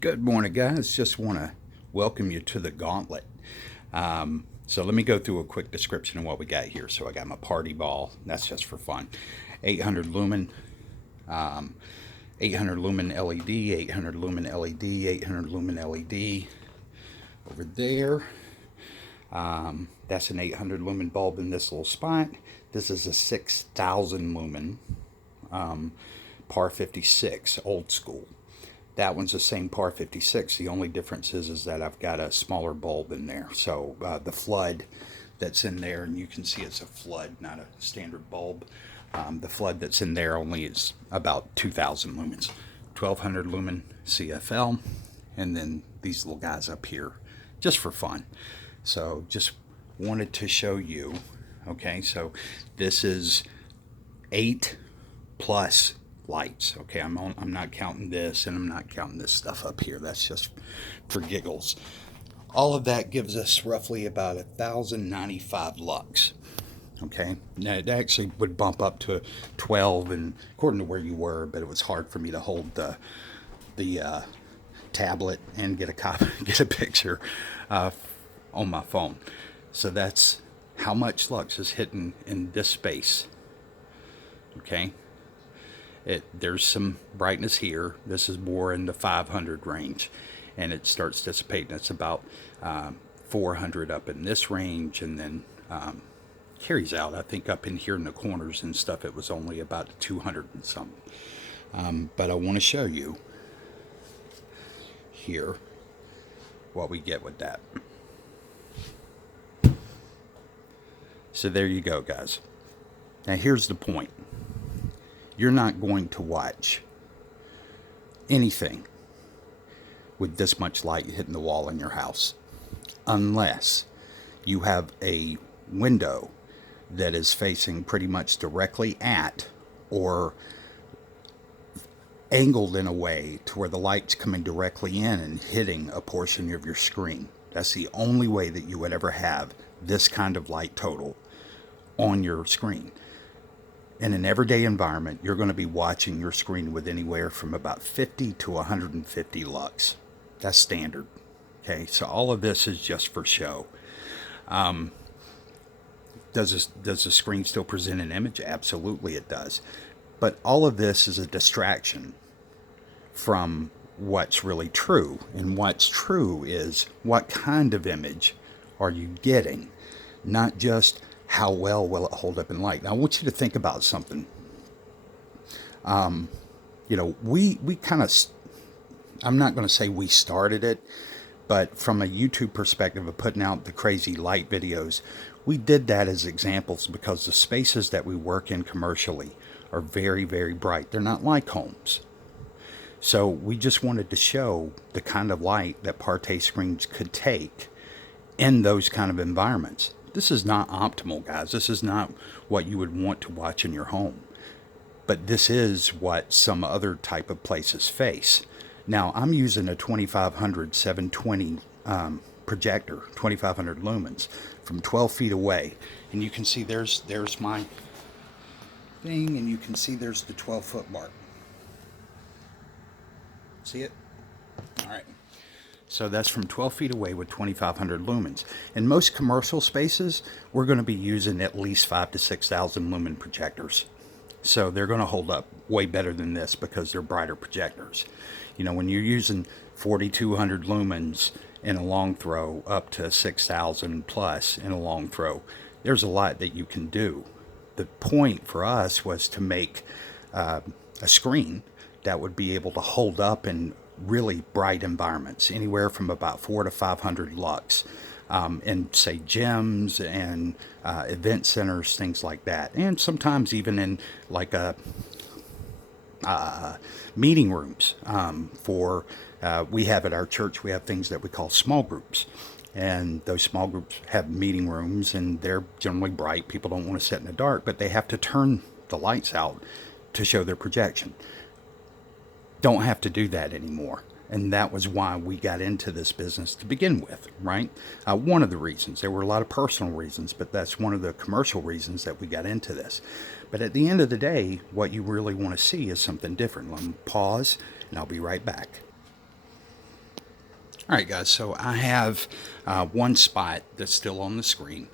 Good morning, guys. Just want to welcome you to the Gauntlet. So let me go through a quick description of what we got here. So I got my party ball. That's just for fun. 800 lumen, 800 lumen LED, 800 lumen LED, 800 lumen LED. Over there, that's an 800 lumen bulb in this little spot. This is a 6,000 lumen par 56, old school. That one's the same par 56. The only difference is that I've got a smaller bulb in there. So the flood that's in there, and you can see it's a flood, not a standard bulb. The flood that's in there only is about 2,000 lumens. 1,200 lumen CFL, and then these little guys up here, just for fun. So just wanted to show you, okay, so this is 8 plus lights. Okay, I'm not counting this, and I'm not counting this stuff up here. That's just for giggles. All of that gives us roughly about 1,095 lux. Okay, now it actually would bump up to 12, and according to where you were, but it was hard for me to hold the tablet and get a picture on my phone. So that's how much lux is hitting in this space. Okay. There's some brightness here. This is more in the 500 range, and it starts dissipating. It's about 400 up in this range, and then carries out. I think up in here in the corners and stuff, it was only about 200 and something. But I want to show you here what we get with that. So there you go, guys. Now here's the point. You're not going to watch anything with this much light hitting the wall in your house unless you have a window that is facing pretty much directly at or angled in a way to where the light's coming directly in and hitting a portion of your screen. That's the only way that you would ever have this kind of light total on your screen. In an everyday environment, you're going to be watching your screen with anywhere from about 50 to 150 lux. That's standard. Okay, so all of this is just for show. Does the screen still present an image? Absolutely it does. But all of this is a distraction from what's really true. And what's true is what kind of image are you getting, not just how well will it hold up in light. Now I want you to think about something. We kind of, I'm not going to say we started it, but from a YouTube perspective of putting out the crazy light videos, we did that as examples because the spaces that we work in commercially are very, very bright. They're not like homes. So we just wanted to show the kind of light that Partey screens could take in those kind of environments. This is not optimal, guys. This is not what you would want to watch in your home. But this is what some other type of places face. Now, I'm using a 2500 720 projector, 2500 lumens, from 12 feet away. And you can see there's my thing, and you can see there's the 12-foot mark. See it? All right. So that's from 12 feet away with 2,500 lumens. In most commercial spaces, we're going to be using at least 5,000 to 6,000 lumen projectors. So they're going to hold up way better than this because they're brighter projectors. You know, when you're using 4,200 lumens in a long throw up to 6,000 plus in a long throw, there's a lot that you can do. The point for us was to make a screen that would be able to hold up in really bright environments, anywhere from about 400 to 500 lux, in say gyms and event centers, things like that, and sometimes even in like meeting rooms. We have at our church, we have things that we call small groups, and those small groups have meeting rooms, and they're generally bright. People don't want to sit in the dark, but they have to turn the lights out to show their projection. Don't have to do that anymore. And that was why we got into this business to begin with, right? One of the reasons. There were a lot of personal reasons, but that's one of the commercial reasons that we got into this. But at the end of the day, what you really want to see is something different. Let me pause, and I'll be right back. All right, guys, so I have one spot that's still on the screen.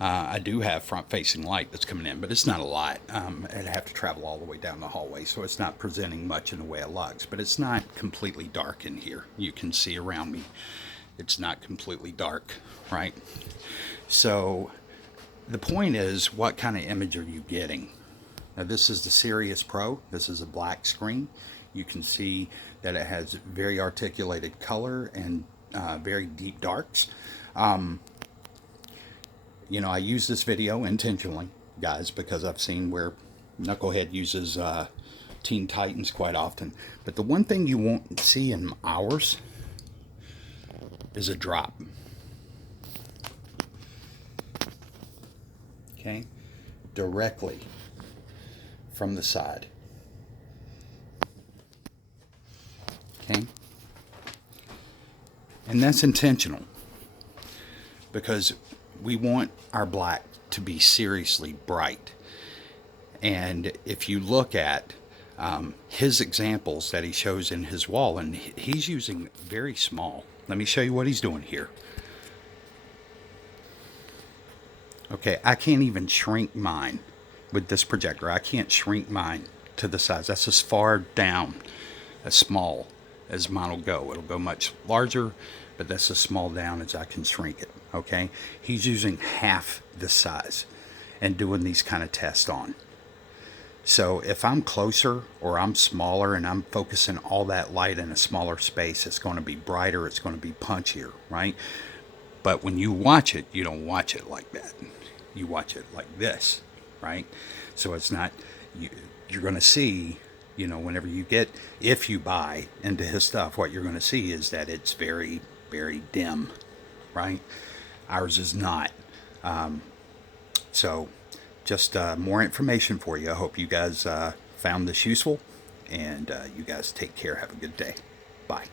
I do have front-facing light that's coming in, but it's not a lot. I'd have to travel all the way down the hallway, so it's not presenting much in the way of lugs, but it's not completely dark in here. You can see around me. It's not completely dark, right? So the point is, what kind of image are you getting? Now, this is the Sirius Pro. This is a black screen. You can see that it has very articulated color and very deep darks. You know, I use this video intentionally, guys, because I've seen where Knucklehead uses Teen Titans quite often. But the one thing you won't see in ours is a drop. Okay? Directly from the side. Okay? And that's intentional, because we want our black to be seriously bright. And if you look at his examples that he shows in his wall, and he's using very small. Let me show you what he's doing here. Okay, I can't even shrink mine with this projector. I can't shrink mine to the size. That's as far down, as small as mine will go. It'll go much larger, but that's as small down as I can shrink it. Okay, he's using half the size and doing these kind of tests on. So if I'm closer or I'm smaller and I'm focusing all that light in a smaller space, it's going to be brighter, it's going to be punchier, right? But when you watch it, you don't watch it like that. You watch it like this, right? So it's not, you're going to see, you know, whenever you get, if you buy into his stuff, what you're going to see is that it's very, very dim, right? Ours is not. So just more information for you. I hope you guys found this useful, and you guys take care. Have a good day. Bye.